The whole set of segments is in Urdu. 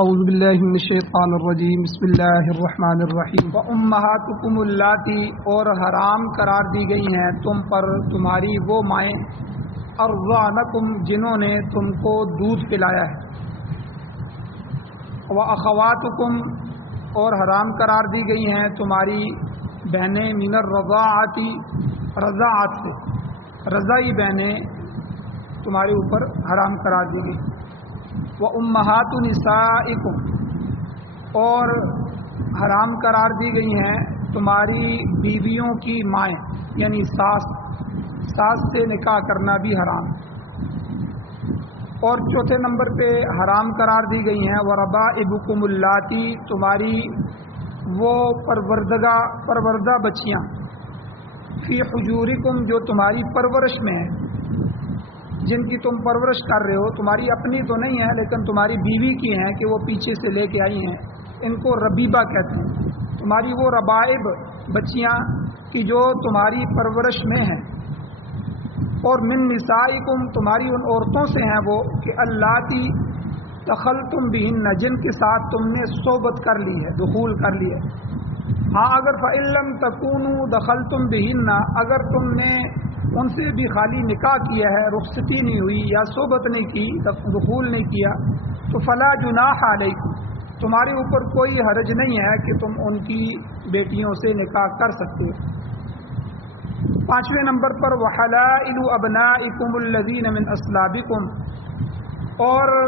اعوذ باللہ من الشیطان الرجیم بسم اللہ الرحمن الرحیم وامہاتکم اللاتی اور حرام قرار دی گئی ہیں تم پر تمہاری وہ مائیں ارضعنکم جنہوں نے تم کو دودھ پلایا ہے واخواتکم اور حرام قرار دی گئی ہیں تمہاری بہنیں من الرضاعت رضاعت سے رضائی بہنیں تمہارے اوپر حرام قرار دی گئی وامہات نسائکم اور حرام قرار دی گئی ہیں تمہاری بیویوں کی مائیں یعنی ساس سے نکاح کرنا بھی حرام. اور چوتھے نمبر پہ حرام قرار دی گئی ہیں وربائبکم اللاتی تمہاری وہ پروردہ بچیاں فی حجورکم جو تمہاری پرورش میں ہیں جن کی تم پرورش کر رہے ہو تمہاری اپنی تو نہیں ہے لیکن تمہاری بیوی کی ہیں کہ وہ پیچھے سے لے کے آئی ہیں ان کو ربیبہ کہتے ہیں. تمہاری وہ ربائب بچیاں کی جو تمہاری پرورش میں ہیں. اور من نسائکم تمہاری ان عورتوں سے ہیں وہ کہ اللاتی دخلتم بہن جن کے ساتھ تم نے صحبت کر لی ہے دخول کر لی ہے. ہاں اگر فإن لم تکونوا دخلتم بہن اگر تم نے ان سے بھی خالی نکاح کیا ہے رخصتی نہیں ہوئی یا صحبت نہیں کی دخول نہیں کیا تو فلا جناح علیکم تمہارے اوپر کوئی حرج نہیں ہے کہ تم ان کی بیٹیوں سے نکاح کر سکتے ہو. پانچویں نمبر پر وحلائل ابنائکم الذین من اصلابکم اور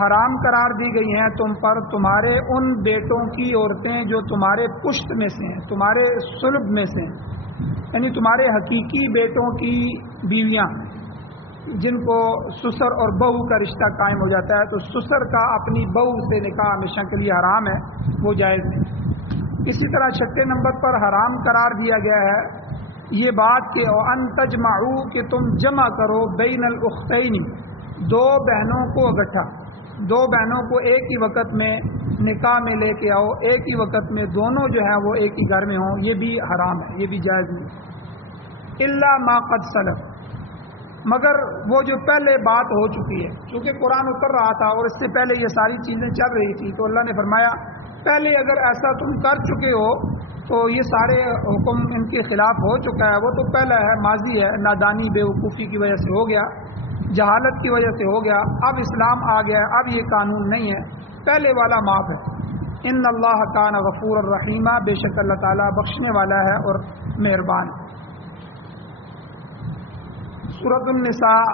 حرام قرار دی گئی ہیں تم پر تمہارے ان بیٹوں کی عورتیں جو تمہارے پشت میں سے ہیں تمہارے صلب میں سے ہیں یعنی تمہارے حقیقی بیٹوں کی بیویاں جن کو سسر اور بہو کا رشتہ قائم ہو جاتا ہے تو سسر کا اپنی بہو سے نکاح ہمیشہ کے لیے حرام ہے وہ جائز ہے. اسی طرح چھٹے نمبر پر حرام قرار دیا گیا ہے یہ بات کہ ان تجمعوا کہ تم جمع کرو بین الاختین دو بہنوں کو اکٹھا دو بہنوں کو ایک ہی وقت میں نکاح میں لے کے آؤ ایک ہی وقت میں دونوں جو ہیں وہ ایک ہی گھر میں ہوں یہ بھی حرام ہے یہ بھی جائز نہیں. الا ما قد سلف مگر وہ جو پہلے بات ہو چکی ہے چونکہ قرآن اتر رہا تھا اور اس سے پہلے یہ ساری چیزیں چل رہی تھی تو اللہ نے فرمایا پہلے اگر ایسا تم کر چکے ہو تو یہ سارے حکم ان کے خلاف ہو چکا ہے وہ تو پہلا ہے ماضی ہے نادانی بیوقوفی کی وجہ سے ہو گیا جہالت کی وجہ سے ہو گیا اب اسلام آ گیا اب یہ قانون نہیں ہے پہلے والا معاف ہے. ان اللہ کان غفور الرحیمہ بے شک اللہ تعالیٰ بخشنے والا ہے اور مہربان. سورۃ النساء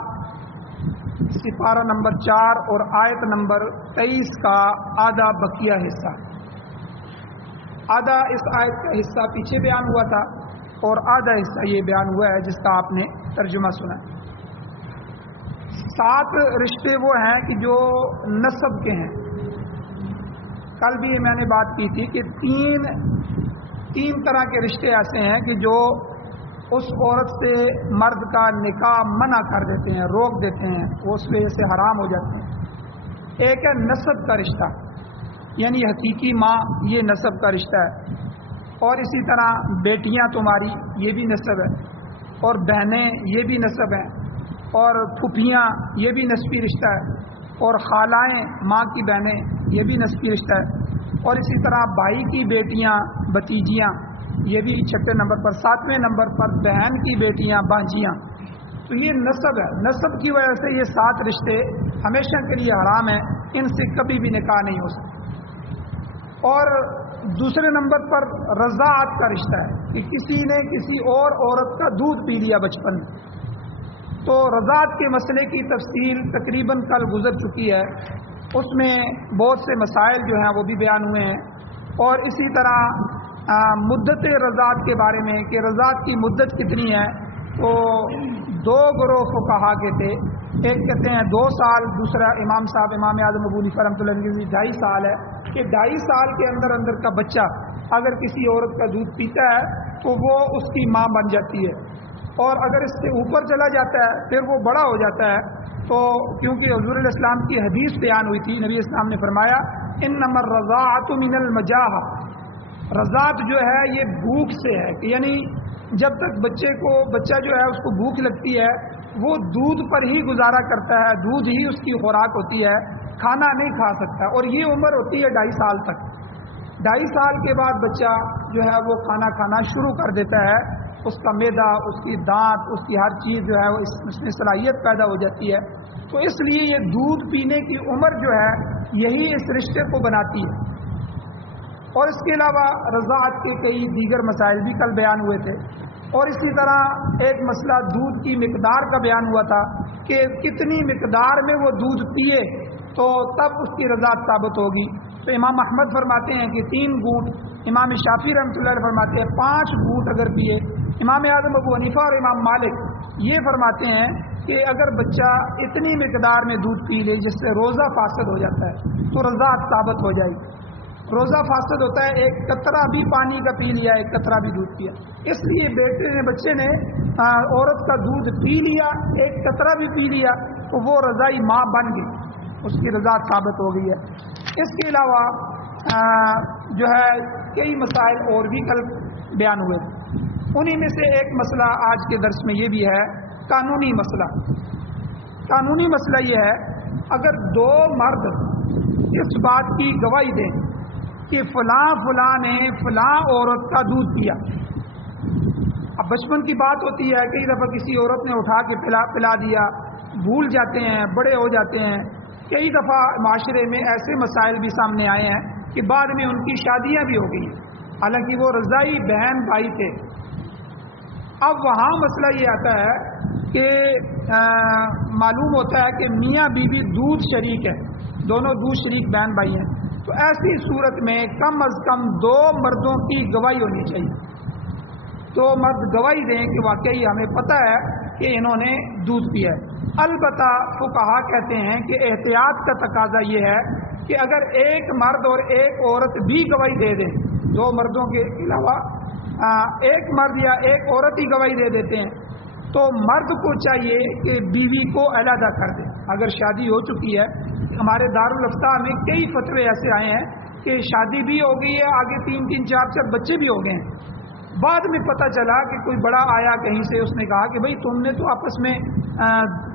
سپارہ نمبر 4 اور آیت نمبر 23 کا آدھا بقیہ حصہ آدھا اس آیت کا حصہ پیچھے بیان ہوا تھا اور آدھا حصہ یہ بیان ہوا ہے جس کا آپ نے ترجمہ سنا. 7 رشتے وہ ہیں کہ جو نسب کے ہیں. کل بھی میں نے بات کی تھی کہ تین طرح کے رشتے ایسے ہیں کہ جو اس عورت سے مرد کا نکاح منع کر دیتے ہیں روک دیتے ہیں وہ اس وجہ سے حرام ہو جاتے ہیں. ایک ہے نسب کا رشتہ یعنی حقیقی ماں یہ نسب کا رشتہ ہے. اور اسی طرح بیٹیاں تمہاری یہ بھی نسب ہے اور بہنیں یہ بھی نسب ہیں اور پھوپھیاں یہ بھی نسبی رشتہ ہے اور خالائیں ماں کی بہنیں یہ بھی نسبی رشتہ ہے. اور اسی طرح بھائی کی بیٹیاں بھتیجیاں یہ بھی چھٹے نمبر پر. 7ویں نمبر پر بہن کی بیٹیاں بانجیاں تو یہ نسب ہے. نسب کی وجہ سے یہ 7 رشتے ہمیشہ کے لیے حرام ہیں ان سے کبھی بھی نکاح نہیں ہو سکتا. اور دوسرے نمبر پر رضاعت کا رشتہ ہے کہ کسی نے کسی اور عورت کا دودھ پی لیا بچپن میں تو رضاعت کے مسئلے کی تفصیل تقریباً کل گزر چکی ہے. اس میں بہت سے مسائل جو ہیں وہ بھی بیان ہوئے ہیں. اور اسی طرح مدت رضاعت کے بارے میں کہ رضاعت کی مدت کتنی ہے تو 2 گروہ فقہا کے تھے. ایک کہتے ہیں 2 سال دوسرا امام صاحب امام اعظم ابو حنیفہ رحمۃ اللہ علیہ 2.5 سال ہے کہ 2.5 سال کے اندر کا بچہ اگر کسی عورت کا دودھ پیتا ہے تو وہ اس کی ماں بن جاتی ہے. اور اگر اس سے اوپر چلا جاتا ہے پھر وہ بڑا ہو جاتا ہے تو کیونکہ حضور علیہ السلام کی حدیث بیان ہوئی تھی نبی اسلام نے فرمایا انما الرضاعۃ من المجاعہ رضاعت جو ہے یہ بھوک سے ہے یعنی جب تک بچہ جو ہے اس کو بھوک لگتی ہے وہ دودھ پر ہی گزارا کرتا ہے دودھ ہی اس کی خوراک ہوتی ہے کھانا نہیں کھا سکتا، اور یہ عمر ہوتی ہے 2.5 سال تک۔ 2.5 سال کے بعد بچہ جو ہے وہ کھانا کھانا شروع کر دیتا ہے، اس کا معدہ، اس کی دانت، اس کی ہر چیز جو ہے وہ اس میں صلاحیت پیدا ہو جاتی ہے۔ تو اس لیے یہ دودھ پینے کی عمر جو ہے یہی اس رشتے کو بناتی ہے۔ اور اس کے علاوہ رضاعت کے کئی دیگر مسائل بھی کل بیان ہوئے تھے، اور اسی طرح ایک مسئلہ دودھ کی مقدار کا بیان ہوا تھا کہ کتنی مقدار میں وہ دودھ پیے تو تب اس کی رضاعت ثابت ہوگی۔ تو امام احمد فرماتے ہیں کہ 3 گھونٹ، امام شافعی رحمۃ اللہ علیہ فرماتے ہیں 5 گھونٹ اگر پیے، امام اعظم ابو حنیفہ اور امام مالک یہ فرماتے ہیں کہ اگر بچہ اتنی مقدار میں دودھ پی لے جس سے روزہ فاسد ہو جاتا ہے تو رضاعت ثابت ہو جائے گی۔ روزہ فاسد ہوتا ہے ایک قطرہ بھی پانی کا پی لیا، ایک قطرہ بھی دودھ پیا، اس لیے بچے نے عورت کا دودھ پی لیا، ایک قطرہ بھی پی لیا تو وہ رضائی ماں بن گئی، اس کی رضاعت ثابت ہو گئی ہے۔ اس کے علاوہ جو ہے کئی مسائل اور بھی کل بیان ہوئے، انہی میں سے ایک مسئلہ آج کے درس میں یہ بھی ہے، قانونی مسئلہ۔ قانونی مسئلہ یہ ہے، اگر 2 مرد اس بات کی گواہی دیں کہ فلاں نے فلاں عورت کا دودھ پیا، اب بچپن کی بات ہوتی ہے، کئی دفعہ کسی عورت نے اٹھا کے پلا دیا، بھول جاتے ہیں، بڑے ہو جاتے ہیں، کئی دفعہ معاشرے میں ایسے مسائل بھی سامنے آئے ہیں کہ بعد میں ان کی شادیاں بھی ہو گئی حالانکہ وہ رضائی بہن بھائی تھے۔ اب وہاں مسئلہ یہ آتا ہے کہ معلوم ہوتا ہے کہ میاں بیوی دودھ شریک ہے، دونوں دودھ شریک بہن بھائی ہیں، تو ایسی صورت میں کم از کم 2 مردوں کی گواہی ہونی چاہیے۔ 2 مرد گواہی دیں کہ واقعی ہمیں پتہ ہے کہ انہوں نے دودھ پیا ہے۔ البتہ فقہا کہتے ہیں کہ احتیاط کا تقاضا یہ ہے کہ اگر ایک مرد اور ایک عورت بھی گواہی دے دیں، 2 مردوں کے علاوہ ایک مرد یا ایک عورت ہی گواہی دے دیتے ہیں، تو مرد کو چاہیے کہ بیوی کو علیحدہ کر دے۔ اگر شادی ہو چکی ہے، ہمارے دارالفتہ میں کئی فتوے ایسے آئے ہیں کہ شادی بھی ہو گئی ہے، آگے 3 4 بچے بھی ہو گئے ہیں، بعد میں پتہ چلا کہ کوئی بڑا آیا کہیں سے، اس نے کہا کہ بھئی تم نے تو آپس میں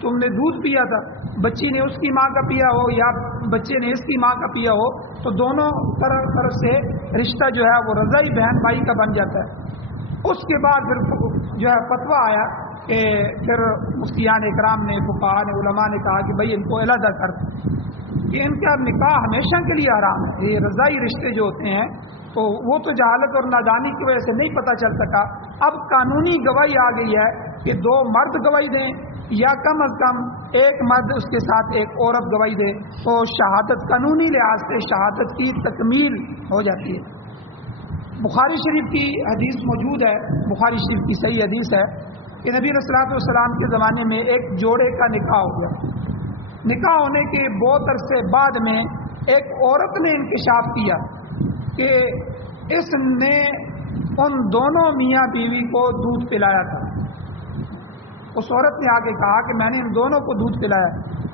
تم نے دودھ پیا تھا، بچی نے اس کی ماں کا پیا ہو یا بچے نے اس کی ماں کا پیا ہو، تو دونوں طرف سے رشتہ جو ہے وہ رضائی بہن بھائی کا بن جاتا ہے۔ اس کے بعد پھر جو ہے فتویٰ آیا کہ پھر مفتیان اکرام نے، فقہاء نے، علماء نے کہا کہ بھئی ان کو علیحدہ کر دیں، کہ ان کا نکاح ہمیشہ کے لیے حرام ہے۔ یہ رضائی رشتے جو ہوتے ہیں تو وہ تو جہالت اور نادانی کی وجہ سے نہیں پتہ چل سکا، اب قانونی گواہی آ گئی ہے کہ 2 مرد گواہی دیں یا کم از کم ایک مرد اس کے ساتھ ایک عورت گواہی دے، تو شہادت قانونی لحاظ سے شہادت کی تکمیل ہو جاتی ہے۔ بخاری شریف کی حدیث موجود ہے، بخاری شریف کی صحیح حدیث ہے کہ نبی صلی اللہ علیہ وسلم کے زمانے میں ایک جوڑے کا نکاح ہو گیا۔ نکاح ہونے کے بہت عرصے بعد میں ایک عورت نے انکشاف کیا کہ اس نے ان دونوں میاں بیوی کو دودھ پلایا تھا۔ اس عورت نے آ کے کہا کہ میں نے ان دونوں کو دودھ پلایا۔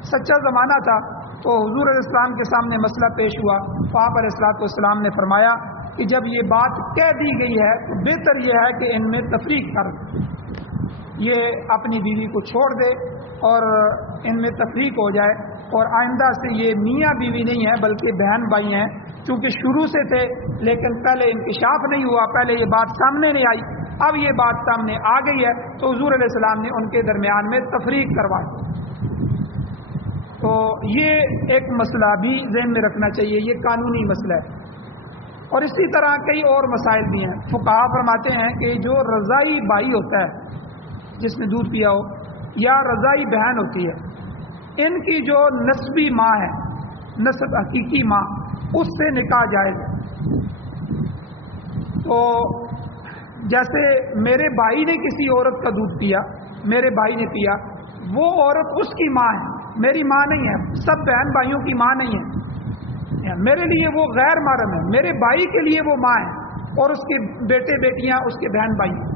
سچا زمانہ تھا تو حضور علیہ السلام کے سامنے مسئلہ پیش ہوا، تو آپ علیہ السلام نے فرمایا کہ جب یہ بات کہہ دی گئی ہے تو بہتر یہ ہے کہ ان میں تفریق کر، یہ اپنی بیوی کو چھوڑ دے اور ان میں تفریق ہو جائے، اور آئندہ سے یہ میاں بیوی نہیں ہے بلکہ بہن بھائی ہیں، چونکہ شروع سے تھے لیکن پہلے انکشاف نہیں ہوا، پہلے یہ بات سامنے نہیں آئی، اب یہ بات سامنے آ گئی ہے تو حضور علیہ السلام نے ان کے درمیان میں تفریق کروائی۔ تو یہ ایک مسئلہ بھی ذہن میں رکھنا چاہیے، یہ قانونی مسئلہ ہے۔ اور اسی طرح کئی اور مسائل بھی ہیں۔ فقہا فرماتے ہیں کہ جو رضائی بھائی ہوتا ہے جس نے دودھ پیا ہو، یا رضائی بہن ہوتی ہے، ان کی جو نسبی ماں ہے، نسب حقیقی ماں، اس سے نکاح جائز ہے۔ تو جیسے میرے بھائی نے کسی عورت کا دودھ پیا، میرے بھائی نے پیا، وہ عورت اس کی ماں ہے، میری ماں نہیں ہے، سب بہن بھائیوں کی ماں نہیں ہے، میرے لیے وہ غیر محرم ہے، میرے بھائی کے لیے وہ ماں ہے اور اس کے بیٹے بیٹیاں اس کے بہن بھائی ہیں۔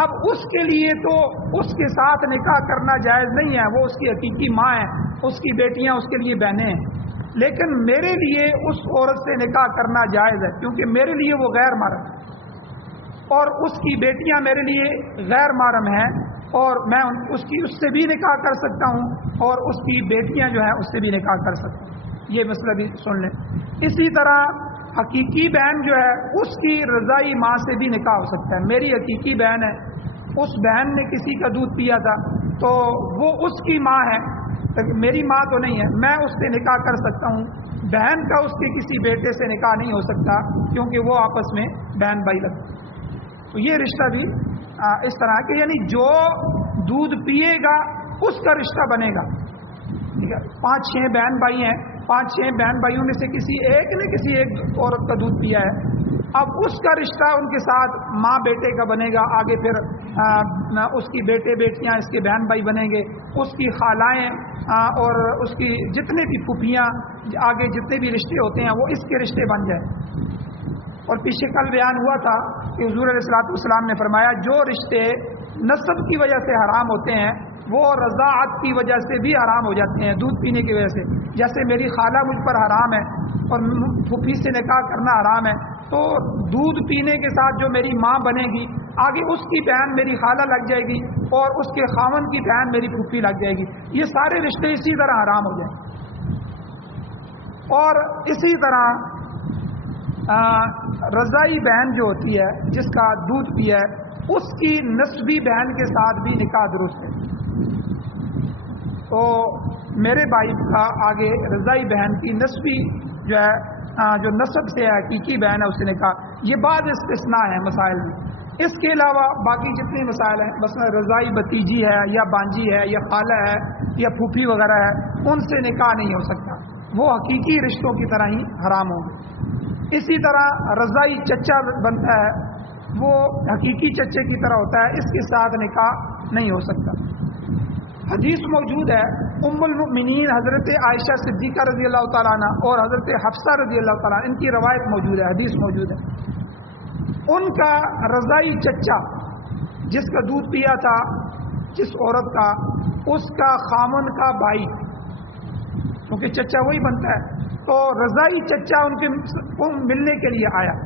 اب اس کے لیے تو اس کے ساتھ نکاح کرنا جائز نہیں ہے، وہ اس کی حقیقی ماں ہے، اس کی بیٹیاں اس کے لیے بہنیں ہیں، لیکن میرے لیے اس عورت سے نکاح کرنا جائز ہے کیونکہ میرے لیے وہ غیر محرم ہے اور اس کی بیٹیاں میرے لیے غیر محرم ہیں، اور میں اس سے بھی نکاح کر سکتا ہوں اور اس کی بیٹیاں جو ہیں اس سے بھی نکاح کر سکتا ہوں۔ یہ مسئلہ بھی سن لیں. اسی طرح حقیقی بہن جو ہے اس کی رضائی ماں سے بھی نکاح ہو سکتا ہے. میری حقیقی بہن ہے, اس بہن نے کسی کا دودھ پیا تھا تو وہ اس کی ماں ہے, میری ماں تو نہیں ہے, میں اس سے نکاح کر سکتا ہوں. بہن کا اس کے کسی بیٹے سے نکاح نہیں ہو سکتا کیونکہ وہ آپس میں بہن بھائی لگتے. تو یہ رشتہ بھی اس طرح کہ یعنی جو دودھ پیے گا اس کا رشتہ بنے گا. 5-6 بہن بھائی ہیں, 5-6 بہن بھائیوں میں سے کسی ایک نے کسی ایک عورت کا دودھ پیا ہے, اب اس کا رشتہ ان کے ساتھ ماں بیٹے کا بنے گا. آگے پھر اس کی بیٹے بیٹیاں اس کے بہن بھائی بنیں گے, اس کی خالائیں اور اس کی جتنے بھی پھوپھیاں, آگے جتنے بھی رشتے ہوتے ہیں وہ اس کے رشتے بن جائیں. اور پیچھے کل بیان ہوا تھا کہ حضور علیہ الصلوۃ والسلام نے فرمایا جو رشتے نسب کی وجہ سے حرام ہوتے ہیں وہ رضاعت کی وجہ سے بھی حرام ہو جاتے ہیں, دودھ پینے کی وجہ سے. جیسے میری خالہ مجھ پر حرام ہے اور پھوپھی سے نکاح کرنا حرام ہے, تو دودھ پینے کے ساتھ جو میری ماں بنے گی آگے اس کی بہن میری خالہ لگ جائے گی اور اس کے خاوند کی بہن میری پھوپھی لگ جائے گی. یہ سارے رشتے اسی طرح حرام ہو جائیں. اور اسی طرح رضائی بہن جو ہوتی ہے جس کا دودھ پیا ہے اس کی نسبی بہن کے ساتھ بھی نکاح درست ہے. تو میرے بھائی کا آگے رضائی بہن کی نسبی جو ہے جو نسب سے ہے حقیقی بہن ہے اس نے کہا. یہ بعض استثناء ہے مسائل میں. اس کے علاوہ باقی جتنے مسائل ہیں مثلا رضائی بتیجی ہے یا بانجی ہے یا خالہ ہے یا پھوپھی وغیرہ ہے, ان سے نکاح نہیں ہو سکتا, وہ حقیقی رشتوں کی طرح ہی حرام ہوں گے. اسی طرح رضائی چچا بنتا ہے, وہ حقیقی چچے کی طرح ہوتا ہے, اس کے ساتھ نکاح نہیں ہو سکتا. حدیث موجود ہے ام المؤمنین حضرت عائشہ صدیقہ رضی اللہ تعالیٰ عنہ اور حضرت حفصہ رضی اللہ تعالیٰ عنہ, ان کی روایت موجود ہے, حدیث موجود ہے. ان کا رضائی چچا جس کا دودھ پیا تھا جس عورت کا, اس کا خامن کا بھائی, کیونکہ چچا وہی بنتا ہے, تو رضائی چچا ان کے ملنے کے لیے آیا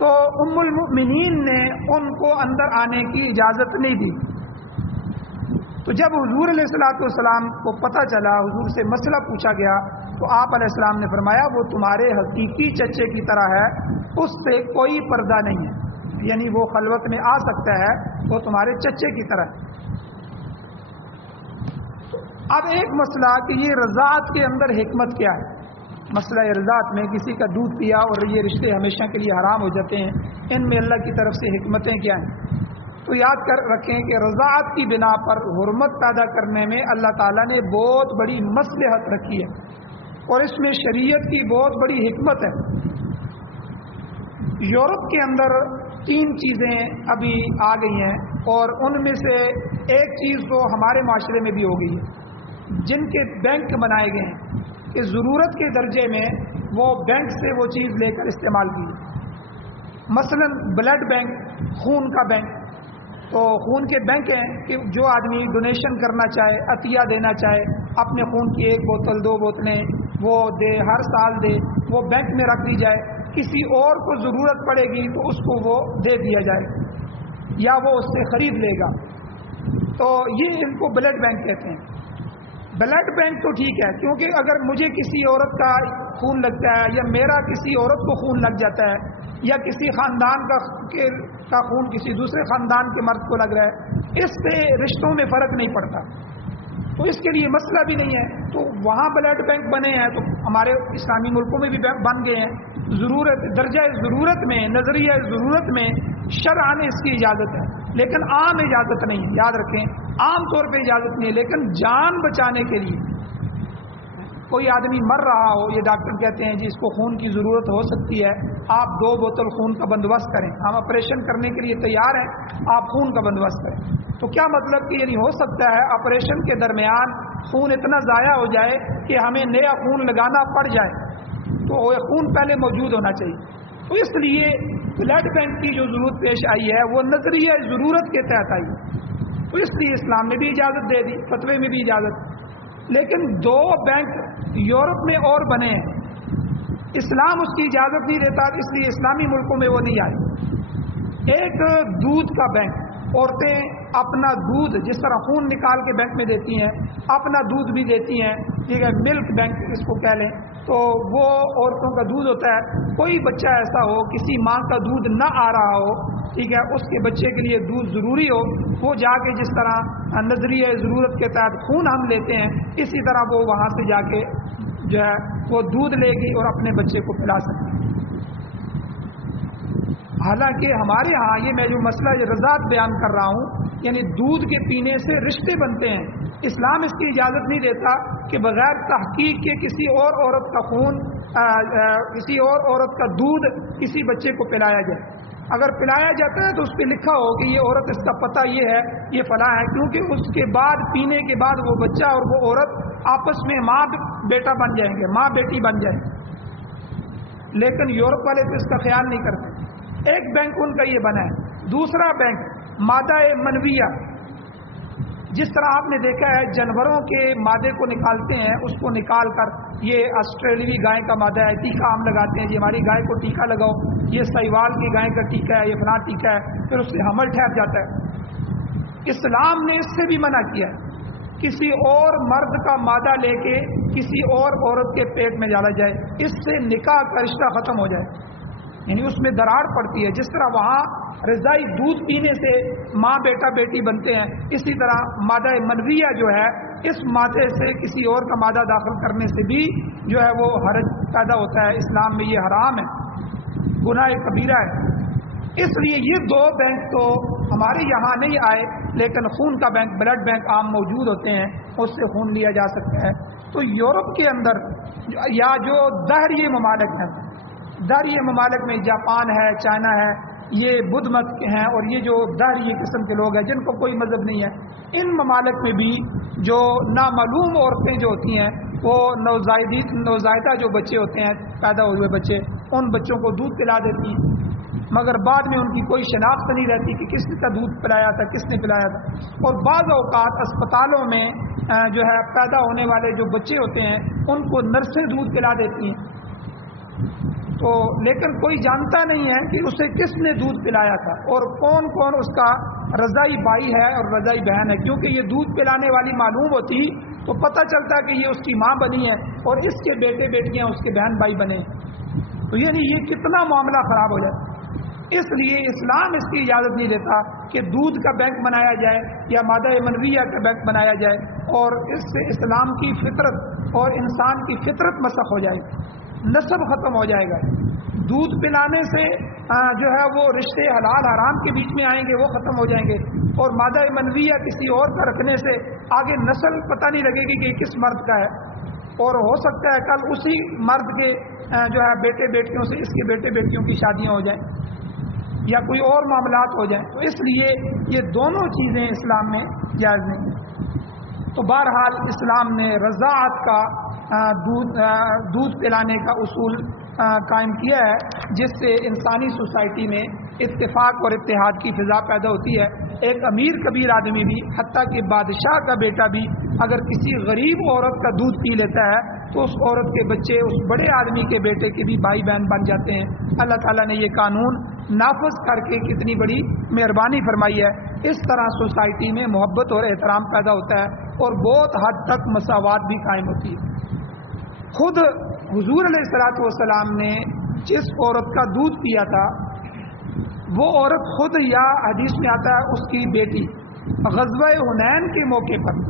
تو ام المؤمنین نے ان کو اندر آنے کی اجازت نہیں دی. تو جب حضور علیہ الصلوۃ والسلام کو پتہ چلا, حضور سے مسئلہ پوچھا گیا, تو آپ علیہ السلام نے فرمایا وہ تمہارے حقیقی چچے کی طرح ہے, اس پہ کوئی پردہ نہیں ہے, یعنی وہ خلوت میں آ سکتا ہے, وہ تمہارے چچے کی طرح ہے. اب ایک مسئلہ کہ یہ رضاعت کے اندر حکمت کیا ہے. مسئلہ رضاعت میں کسی کا دودھ پیا اور یہ رشتے ہمیشہ کے لیے حرام ہو جاتے ہیں, ان میں اللہ کی طرف سے حکمتیں کیا ہیں. تو یاد کر رکھیں کہ رضاعت کی بنا پر حرمت پیدا کرنے میں اللہ تعالیٰ نے بہت بڑی مصلحت رکھی ہے اور اس میں شریعت کی بہت بڑی حکمت ہے. یورپ کے اندر 3 چیزیں ابھی آ گئی ہیں اور ان میں سے ایک چیز تو ہمارے معاشرے میں بھی ہو گئی ہے, جن کے بینک بنائے گئے ہیں کہ ضرورت کے درجے میں وہ بینک سے وہ چیز لے کر استعمال کی. مثلا بلڈ بینک, خون کا بینک. تو خون کے بینک ہیں کہ جو آدمی ڈونیشن کرنا چاہے, عطیہ دینا چاہے, اپنے خون کی 1 بوتل 2 بوتلیں وہ دے, ہر سال دے, وہ بینک میں رکھ دی جائے. کسی اور کو ضرورت پڑے گی تو اس کو وہ دے دیا جائے یا وہ اس سے خرید لے گا. تو یہ ان کو بلڈ بینک کہتے ہیں. بلڈ بینک تو ٹھیک ہے کیونکہ اگر مجھے کسی عورت کا خون لگتا ہے یا میرا کسی عورت کو خون لگ جاتا ہے یا کسی خاندان کا خون کسی دوسرے خاندان کے مرد کو لگ رہا ہے, اس پہ رشتوں میں فرق نہیں پڑتا, تو اس کے لیے مسئلہ بھی نہیں ہے. تو وہاں بلڈ بینک بنے ہیں تو ہمارے اسلامی ملکوں میں بھی بن گئے ہیں. ضرورت درجہ ضرورت میں, نظریہ ضرورت میں شرعاً اس کی اجازت ہے, لیکن عام اجازت نہیں ہے. یاد رکھیں عام طور پہ اجازت نہیں ہے, لیکن جان بچانے کے لیے کوئی آدمی مر رہا ہو, یہ ڈاکٹر کہتے ہیں جی اس کو خون کی ضرورت ہو سکتی ہے, آپ 2 بوتل خون کا بندوبست کریں, ہم آپریشن کرنے کے لیے تیار ہیں, آپ خون کا بندوبست کریں. تو کیا مطلب کہ یعنی ہو سکتا ہے آپریشن کے درمیان خون اتنا ضائع ہو جائے کہ ہمیں نیا خون لگانا پڑ جائے, تو وہ خون پہلے موجود ہونا چاہیے. تو اس لیے بلڈ بینک کی جو ضرورت پیش آئی ہے وہ نظریہ ضرورت کے تحت آئی, تو اس لیے اسلام نے بھی اجازت دے دی, فتوے میں بھی اجازت. لیکن 2 بینک یورپ میں اور بنے ہیں, اسلام اس کی اجازت نہیں دیتا, اس لیے اسلامی ملکوں میں وہ نہیں آئی. ایک دودھ کا بینک, عورتیں اپنا دودھ جس طرح خون نکال کے بینک میں دیتی ہیں, اپنا دودھ بھی دیتی ہیں ٹھیک ہے، ملک بینک اس کو کہہ لیں، تو وہ عورتوں کا دودھ ہوتا ہے. کوئی بچہ ایسا ہو کسی ماں کا دودھ نہ آ رہا ہو، ٹھیک ہے، اس کے بچے کے لیے دودھ ضروری ہو، وہ جا کے جس طرح نظریہ ضرورت کے تحت خون ہم لیتے ہیں، اسی طرح وہ وہاں سے جا کے جو ہے وہ دودھ لے گی اور اپنے بچے کو پلا سکتی ہے. حالانکہ ہمارے ہاں یہ میں جو مسئلہ یہ رضاعت بیان کر رہا ہوں، یعنی دودھ کے پینے سے رشتے بنتے ہیں. اسلام اس کی اجازت نہیں دیتا کہ بغیر تحقیق کے کسی اور عورت کا خون کسی اور عورت کا دودھ کسی بچے کو پلایا جائے. اگر پلایا جاتا ہے تو اس پہ لکھا ہو کہ یہ عورت، اس کا پتہ یہ ہے، یہ فلاں ہے، کیونکہ اس کے بعد پینے کے بعد وہ بچہ اور وہ عورت آپس میں ماں بیٹا بن جائیں گے، ماں بیٹی بن جائیں گے. لیکن یورپ والے تو اس کا خیال نہیں کرتے. ایک بینک ان کا یہ بنا ہے. دوسرا بینک مادہ منویہ، جس طرح آپ نے دیکھا ہے جانوروں کے مادے کو نکالتے ہیں، اس کو نکال کر یہ آسٹریلوی گائے کا مادہ ہے، ٹیکا ہم لگاتے ہیں، یہ ہماری گائے کو ٹیکا لگاؤ، یہ سہیوال کی گائے کا ٹیکا ہے، یہ فلاں ٹیکا ہے، پھر اس سے حمل ٹھہر جاتا ہے. اسلام نے اس سے بھی منع کیا ہے کسی اور مرد کا مادہ لے کے کسی اور عورت کے پیٹ میں ڈالا جائے، اس سے نکاح کا رشتہ ختم ہو جائے، یعنی اس میں دراڑ پڑتی ہے. جس طرح وہاں رضاعی دودھ پینے سے ماں بیٹا بیٹی بنتے ہیں، اسی طرح مادہ منویہ جو ہے، اس مادے سے کسی اور کا مادہ داخل کرنے سے بھی جو ہے وہ حرج پیدا ہوتا ہے. اسلام میں یہ حرام ہے، گناہ کبیرہ ہے. اس لیے یہ دو بینک تو ہمارے یہاں نہیں آئے، لیکن خون کا بینک، بلڈ بینک عام موجود ہوتے ہیں، اس سے خون لیا جا سکتا ہے. تو یورپ کے اندر یا جو دہریے ممالک ہیں، دہریے ممالک میں جاپان ہے، چائنا ہے، یہ بدھ مت کے ہیں، اور یہ جو دہریے قسم کے لوگ ہیں جن کو کوئی مذہب نہیں ہے، ان ممالک میں بھی جو نامعلوم عورتیں جو ہوتی ہیں، وہ نوزائیدہ جو بچے ہوتے ہیں، پیدا ہوئے بچے، ان بچوں کو دودھ پلا دیتی ہیں، مگر بعد میں ان کی کوئی شناخت نہیں رہتی کہ کس کا دودھ پلایا تھا، کس نے پلایا تھا. اور بعض اوقات اسپتالوں میں جو ہے پیدا ہونے والے جو بچے ہوتے ہیں ان کو نرسیں دودھ پلا دیتی ہیں، تو لیکن کوئی جانتا نہیں ہے کہ اسے کس نے دودھ پلایا تھا اور کون کون اس کا رضاعی بھائی ہے اور رضاعی بہن ہے. کیونکہ یہ دودھ پلانے والی معلوم ہوتی تو پتہ چلتا کہ یہ اس کی ماں بنی ہے اور اس کے بیٹے بیٹیاں اس کے بہن بھائی بنے. تو یعنی یہ کتنا معاملہ خراب ہو جائے. اس لیے اسلام اس کی اجازت نہیں دیتا کہ دودھ کا بینک بنایا جائے یا مادہ منویہ کا بینک بنایا جائے، اور اس سے اسلام کی فطرت اور انسان کی فطرت مسخ ہو جائے گی، نسب ختم ہو جائے گا. دودھ پلانے سے جو ہے وہ رشتے حلال حرام کے بیچ میں آئیں گے، وہ ختم ہو جائیں گے. اور مادہ منویہ کسی اور کا رکھنے سے آگے نسل پتہ نہیں لگے گی کہ کس مرد کا ہے، اور ہو سکتا ہے کل اسی مرد کے جو ہے بیٹے بیٹیوں سے اس کے بیٹے بیٹیوں کی شادیاں ہو جائیں یا کوئی اور معاملات ہو جائیں. تو اس لیے یہ دونوں چیزیں اسلام میں جائز نہیں ہیں. تو بہرحال اسلام نے رضاعت کا دودھ پلانے کا اصول قائم کیا ہے، جس سے انسانی سوسائٹی میں اتفاق اور اتحاد کی فضا پیدا ہوتی ہے. ایک امیر کبیر آدمی بھی، حتیٰ کہ بادشاہ کا بیٹا بھی، اگر کسی غریب عورت کا دودھ پی لیتا ہے تو اس عورت کے بچے اس بڑے آدمی کے بیٹے کے بھی بھائی بہن بن جاتے ہیں. اللہ تعالیٰ نے یہ قانون نافذ کر کے کتنی بڑی مہربانی فرمائی ہے. اس طرح سوسائٹی میں محبت اور احترام پیدا ہوتا ہے اور بہت حد تک مساوات بھی قائم ہوتی ہے. خود حضور علیہ الصلوۃ والسلام نے جس عورت کا دودھ پیا تھا، وہ عورت خود، یا حدیث میں آتا ہے اس کی بیٹی، غزوہ حنین کے موقع پر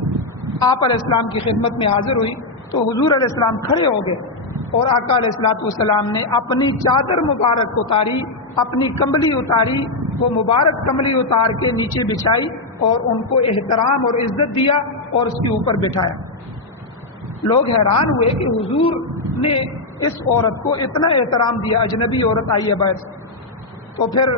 آپ علیہ السلام کی خدمت میں حاضر ہوئی تو حضور علیہ السلام کھڑے ہو گئے اور آقا علیہ الصلوۃ والسلام نے اپنی چادر مبارک اتاری، اپنی کمبلی اتاری، وہ مبارک کمبلی اتار کے نیچے بچھائی اور ان کو احترام اور عزت دیا اور اس کے اوپر بٹھایا. لوگ حیران ہوئے کہ حضور نے اس عورت کو اتنا احترام دیا، اجنبی عورت آئی ہے بس. تو پھر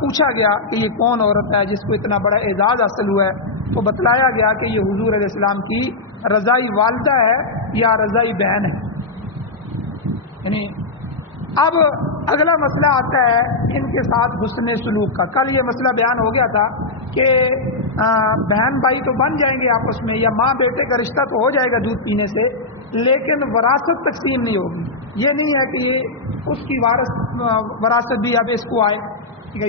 پوچھا گیا کہ یہ کون عورت ہے جس کو اتنا بڑا اعزاز حاصل ہوا ہے، تو بتلایا گیا کہ یہ حضور علیہ السلام کی رضائی والدہ ہے یا رضائی بہن ہے. یعنی اب اگلا مسئلہ آتا ہے ان کے ساتھ حسن سلوک کا. کل یہ مسئلہ بیان ہو گیا تھا کہ بہن بھائی تو بن جائیں گے آپس میں، یا ماں بیٹے کا رشتہ تو ہو جائے گا دودھ پینے سے، لیکن وراثت تقسیم نہیں ہوگی. یہ نہیں ہے کہ یہ اس کی وراثت بھی اب اس کو آئے،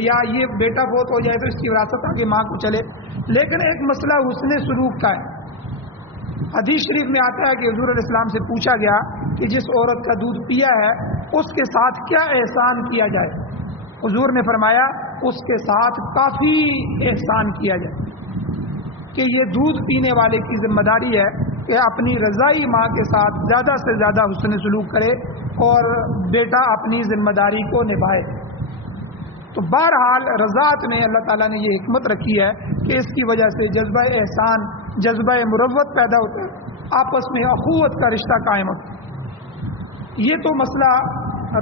یا یہ بیٹا بہت ہو جائے تو اس کی وراثت آگے ماں کو چلے. لیکن ایک مسئلہ حسن سلوک کا ہے. حدیث شریف میں آتا ہے کہ حضور علیہ السلام سے پوچھا گیا کہ جس عورت کا دودھ پیا ہے اس کے ساتھ کیا احسان کیا جائے. حضور نے فرمایا اس کے ساتھ کافی احسان کیا جائے کہ یہ دودھ پینے والے کی ذمہ داری ہے کہ اپنی رضائی ماں کے ساتھ زیادہ سے زیادہ حسن سلوک کرے اور بیٹا اپنی ذمہ داری کو نبھائے. تو بہرحال رضاعت میں اللہ تعالیٰ نے یہ حکمت رکھی ہے کہ اس کی وجہ سے جذبہ احسان، جذبہ مروت پیدا ہوتا ہے، آپس میں اخوت کا رشتہ قائم ہوتا ہے. یہ تو مسئلہ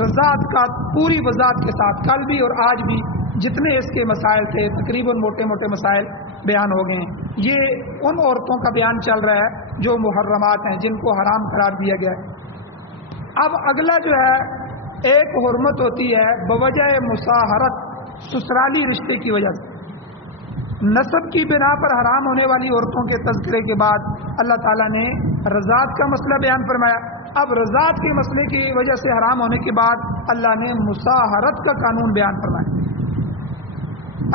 رضاعت کا پوری وضاحت کے ساتھ کل بھی اور آج بھی جتنے اس کے مسائل تھے تقریباً موٹے موٹے مسائل بیان ہو گئے ہیں. یہ ان عورتوں کا بیان چل رہا ہے جو محرمات ہیں، جن کو حرام قرار دیا گیا ہے. اب اگلا جو ہے ایک حرمت ہوتی ہے بوجہ مصاہرت، سسرالی رشتے کی وجہ سے. نسب کی بنا پر حرام ہونے والی عورتوں کے تذکرے کے بعد اللہ تعالیٰ نے رضاعت کا مسئلہ بیان فرمایا. اب رضاعت کے مسئلے کی وجہ سے حرام ہونے کے بعد اللہ نے مصاہرت کا قانون بیان فرمایا.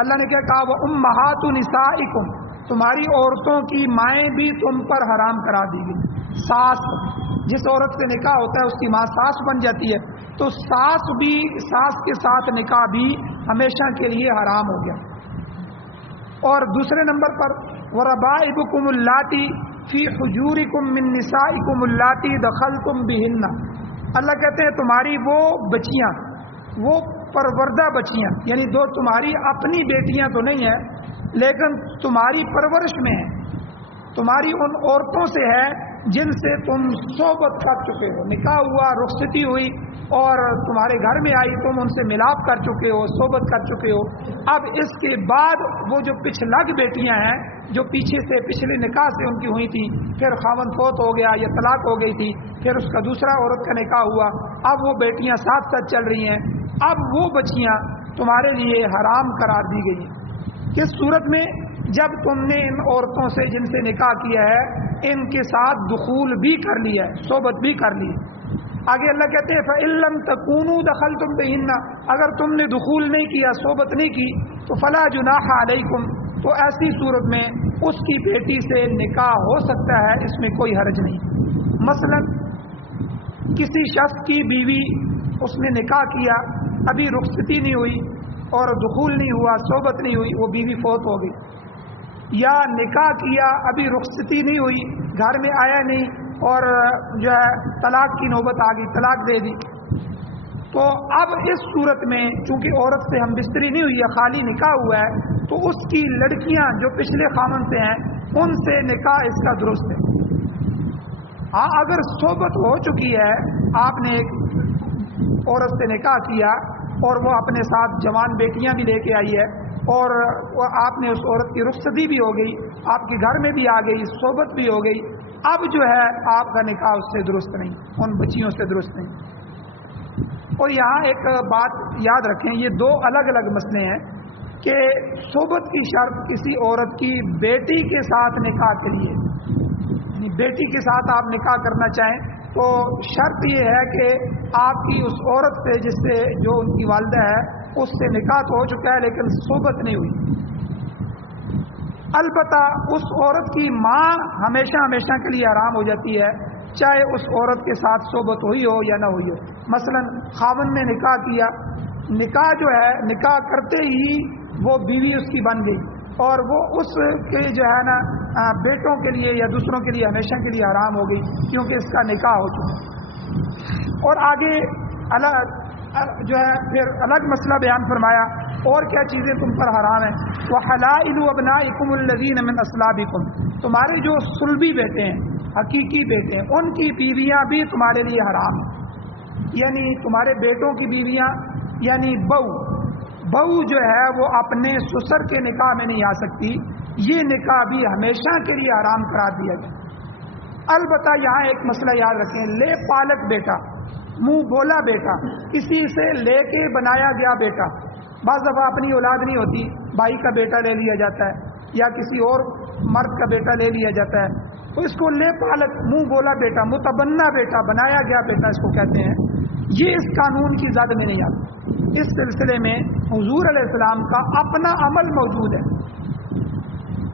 اللہ نے کیا کہا؟ وہ امہات نسائکم، تمہاری عورتوں کی مائیں بھی تم پر حرام کرا دی گئی. ساس، جس عورت سے نکاح ہوتا ہے اس کی ماں ساس بن جاتی ہے، تو ساس کے ساتھ نکاح بھی ہمیشہ کے لیے حرام ہو گیا. اور دوسرے نمبر پر وربائبکم اللاتی فی حجورکم من نسائکم اللاتی دخلتم بہن، اللہ کہتے ہیں تمہاری وہ بچیاں، وہ پروردہ بچیاں، یعنی دو تمہاری اپنی بیٹیاں تو نہیں ہیں لیکن تمہاری پرورش میں ہیں، تمہاری ان عورتوں سے ہے جن سے تم صحبت کر چکے ہو، نکاح ہوا، رخصتی ہوئی اور تمہارے گھر میں آئی، تم ان سے ملاپ کر چکے ہو، صحبت کر چکے ہو. اب اس کے بعد وہ جو پچھلگ بیٹیاں ہیں جو پیچھے سے پچھلے نکاح سے ان کی ہوئی تھی، پھر خاوند فوت ہو گیا یا طلاق ہو گئی تھی، پھر اس کا دوسرا عورت کا نکاح ہوا، اب وہ بیٹیاں ساتھ ساتھ چل رہی ہیں. اب وہ بچیاں تمہارے لیے حرام قرار دی گئی. کس صورت میں؟ جب تم نے ان عورتوں سے جن سے نکاح کیا ہے ان کے ساتھ دخول بھی کر لیا ہے، صحبت بھی کر لی. آگے اللہ کہتے ہیں فَإِن لَّمْ تَكُونُوا دَخَلْتُمْ بِهِنَّ، اگر تم نے دخول نہیں کیا، صحبت نہیں کی، تو فَلَا جُنَاحَ عَلَيْكُمْ، تو ایسی صورت میں اس کی بیٹی سے نکاح ہو سکتا ہے، اس میں کوئی حرج نہیں. مثلا کسی شخص کی بیوی، اس نے نکاح کیا، ابھی رخصتی نہیں ہوئی اور دخول نہیں ہوا، صحبت نہیں ہوئی، وہ بیوی فوت ہو گئی، یا نکاح کیا ابھی رخصتی نہیں ہوئی، گھر میں آیا نہیں اور جو ہے طلاق کی نوبت آ گئی، طلاق دے دی. تو اب اس صورت میں چونکہ عورت سے ہم بستری نہیں ہوئی ہے، خالی نکاح ہوا ہے، تو اس کی لڑکیاں جو پچھلے خامن سے ہیں ان سے نکاح اس کا درست ہے. ہاں اگر صحبت ہو چکی ہے، آپ نے ایک عورت سے نکاح کیا اور وہ اپنے ساتھ جوان بیٹیاں بھی لے کے آئی ہے اور آپ نے اس عورت کی رخصتی بھی ہو گئی، آپ کے گھر میں بھی آ گئی، صحبت بھی ہو گئی، اب جو ہے آپ کا نکاح اس سے درست نہیں، ان بچیوں سے درست نہیں. اور یہاں ایک بات یاد رکھیں، یہ دو الگ الگ مسئلے ہیں کہ صحبت کی شرط کسی عورت کی بیٹی کے ساتھ نکاح کے لیے، یعنی بیٹی کے ساتھ آپ نکاح کرنا چاہیں تو شرط یہ ہے کہ آپ کی اس عورت سے جس سے جو ان کی والدہ ہے اس سے نکاح تو ہو چکا ہے لیکن صحبت نہیں ہوئی. البتہ اس عورت کی ماں ہمیشہ ہمیشہ کے لیے حرام ہو جاتی ہے، چاہے اس عورت کے ساتھ صحبت ہوئی ہو یا نہ ہوئی ہو. مثلا خاوند نے نکاح کیا، نکاح جو ہے نکاح کرتے ہی وہ بیوی اس کی بن گئی اور وہ اس کے جو ہے نا بیٹوں کے لیے یا دوسروں کے لیے ہمیشہ کے لیے حرام ہو گئی کیونکہ اس کا نکاح ہو چکا. اور آگے الگ جو ہے پھر الگ مسئلہ بیان فرمایا اور کیا چیزیں تم پر حرام ہیں. وَحَلَائِلُ أَبْنَائِكُمُ الَّذِينَ مِنْ أَصْلَابِكُمْ، تمہارے جو صلبی بیٹے ہیں، حقیقی بیٹے ہیں، ان کی بیویاں بھی تمہارے لیے حرام ہیں. یعنی تمہارے بیٹوں کی بیویاں، یعنی بہو جو ہے وہ اپنے سسر کے نکاح میں نہیں آ سکتی، یہ نکاح بھی ہمیشہ کے لیے حرام قرار دیا گیا. البتہ یہاں ایک مسئلہ یاد رکھیں، لے پالک بیٹا، منہ بولا بیٹا، کسی سے لے کے بنایا گیا بیٹا، بعض دفعہ اپنی اولاد نہیں ہوتی، بھائی کا بیٹا لے لیا جاتا ہے یا کسی اور مرد کا بیٹا لے لیا جاتا ہے، تو اس کو لے پالک، منہ بولا بیٹا، متبنہ بیٹا، بنایا گیا بیٹا اس کو کہتے ہیں. یہ اس قانون کی زد میں نہیں آتا. اس سلسلے میں حضور علیہ السلام کا اپنا عمل موجود ہے.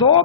2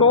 2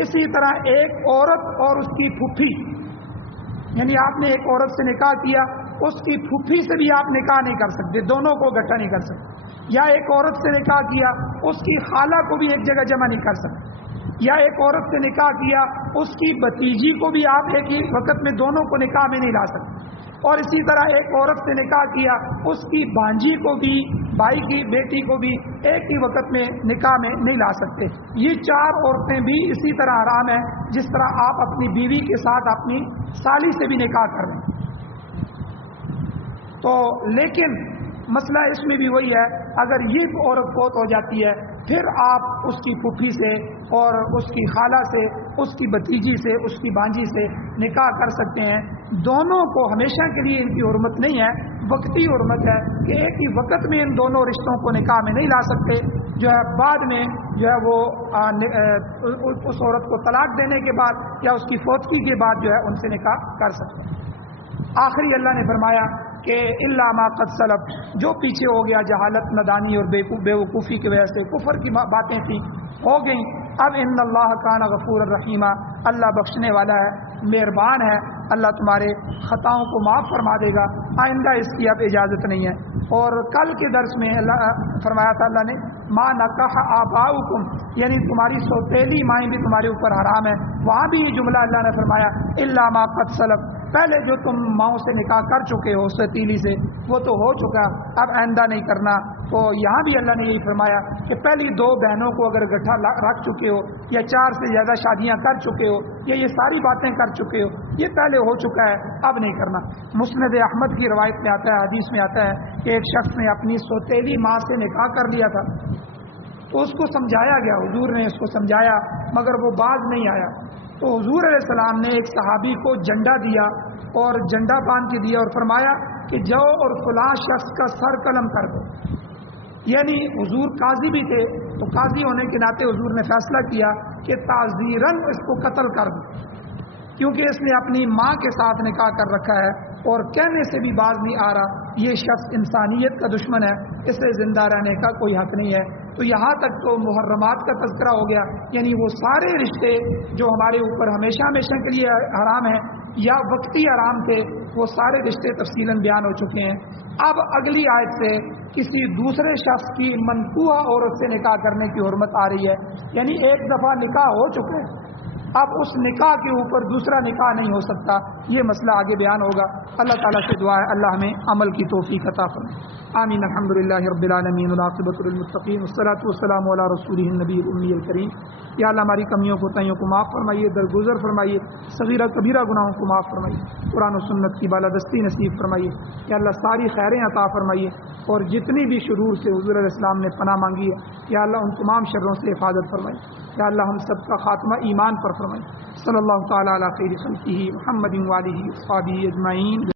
اسی طرح ایک عورت اور اس کی پھوپھی، یعنی آپ نے ایک عورت سے نکاح کیا، اس کی پھوپھی سے بھی آپ نکاح نہیں کر سکتے، دونوں کو اکٹھا نہیں کر سکتے، یا ایک عورت سے نکاح کیا، اس کی خالہ کو بھی ایک جگہ جمع نہیں کر سکتے، یا ایک عورت سے نکاح کیا، اس کی بھتیجی کو بھی آپ ایک ہی وقت میں دونوں کو نکاح میں نہیں لا سکتے، اور اسی طرح ایک عورت سے نکاح کیا، اس کی بھانجی کو بھی، بھائی کی بیٹی کو بھی ایک ہی وقت میں نکاح میں نہیں لا سکتے۔ یہ 4 عورتیں بھی اسی طرح حرام ہیں جس طرح آپ اپنی بیوی کے ساتھ اپنی سالی سے بھی نکاح کر لیں۔ تو لیکن مسئلہ اس میں بھی وہی ہے، اگر یہ عورت فوت ہو جاتی ہے پھر آپ اس کی پھوپھی سے اور اس کی خالہ سے، اس کی بھتیجی سے، اس کی بھانجی سے نکاح کر سکتے ہیں۔ دونوں کو ہمیشہ کے لیے ان کی حرمت نہیں ہے، وقتی حرمت ہے کہ ایک ہی وقت میں ان دونوں رشتوں کو نکاح میں نہیں لا سکتے، جو ہے بعد میں جو ہے وہ اس عورت کو طلاق دینے کے بعد یا اس کی فوتگی کے بعد جو ہے ان سے نکاح کر سکتے ہیں۔ آخری اللہ نے فرمایا کہ الا ما قد سلف، جو پیچھے ہو گیا جہالت، نادانی اور بے وقوفی کی وجہ سے کفر کی باتیں تھیں ہو گئیں، اب ان اللہ کان غفور الرحیم، اللہ بخشنے والا ہے، مہربان ہے، اللہ تمہارے خطاؤں کو معاف فرما دے گا، آئندہ اس کی اب اجازت نہیں ہے۔ اور کل کے درس میں اللہ فرمایا تھا اللہ نے ما نکح آباؤکم، یعنی تمہاری سوتیلی مائیں بھی تمہارے اوپر حرام ہے، وہاں بھی یہ جملہ اللہ نے فرمایا الا ما قد سلف، پہلے جو تم ماؤں سے نکاح کر چکے ہو سوتیلی سے وہ تو ہو چکا، اب آئندہ نہیں کرنا۔ تو یہاں بھی اللہ نے یہی فرمایا کہ پہلی 2 بہنوں کو اگر گٹھا رکھ چکے ہو یا 4 سے زیادہ شادیاں کر چکے ہو یا یہ ساری باتیں کر چکے ہو، یہ پہلے ہو چکا ہے، اب نہیں کرنا۔ مسند احمد کی روایت میں آتا ہے، حدیث میں آتا ہے کہ ایک شخص نے اپنی سوتیلی ماں سے نکاح کر لیا تھا، تو اس کو سمجھایا گیا، حضور نے اس کو سمجھایا مگر وہ باز نہیں آیا، تو حضور علیہ السلام نے ایک صحابی کو جھنڈا دیا اور جھنڈا باندھ کے دیا اور فرمایا کہ جاؤ اور فلاں شخص کا سر قلم کر دو، یعنی حضور قاضی بھی تھے تو قاضی ہونے کے ناطے حضور نے فیصلہ کیا کہ تعزیراً اس کو قتل کر دو، کیونکہ اس نے اپنی ماں کے ساتھ نکاح کر رکھا ہے اور کہنے سے بھی باز نہیں آ رہا، یہ شخص انسانیت کا دشمن ہے، اسے زندہ رہنے کا کوئی حق نہیں ہے۔ تو یہاں تک تو محرمات کا تذکرہ ہو گیا، یعنی وہ سارے رشتے جو ہمارے اوپر ہمیشہ ہمیشہ کے لیے حرام ہیں یا وقتی حرام تھے، وہ سارے رشتے تفصیلاً بیان ہو چکے ہیں۔ اب اگلی آیت سے کسی دوسرے شخص کی منکوحہ عورت سے نکاح کرنے کی حرمت آ رہی ہے، یعنی ایک دفعہ نکاح ہو چکے ہیں، اب اس نکاح کے اوپر دوسرا نکاح نہیں ہو سکتا، یہ مسئلہ آگے بیان ہوگا۔ اللہ تعالیٰ سے دعا ہے اللہ ہمیں عمل کی توفیق عطا فرمائے، آمین۔ الحمدللہ رب العالمین والعاقبۃ للمتقین والصلاۃ والسلام علی رسولہ النبی الأمی الکریم۔ یا اللہ ہماری کمیوں کوتاہیوں کو معاف فرمائیے، درگزر فرمائیے، صغیرہ کبیرہ گناہوں کو معاف فرمائیے، قرآن و سنت کی بالادستی نصیب فرمائیے، یا اللہ ساری خیریں عطا فرمائیے، اور جتنی بھی شرور سے حضور علیہ السلام نے پناہ مانگی ہے یا اللہ ان تمام شروں سے حفاظت فرمائیے، یا اللہ ہم سب کا خاتمہ ایمان پر فرمائیے۔ صلی اللہ تعالیٰ علی خیر خلقہ محمد وآلہ وصحبہ اجمعین۔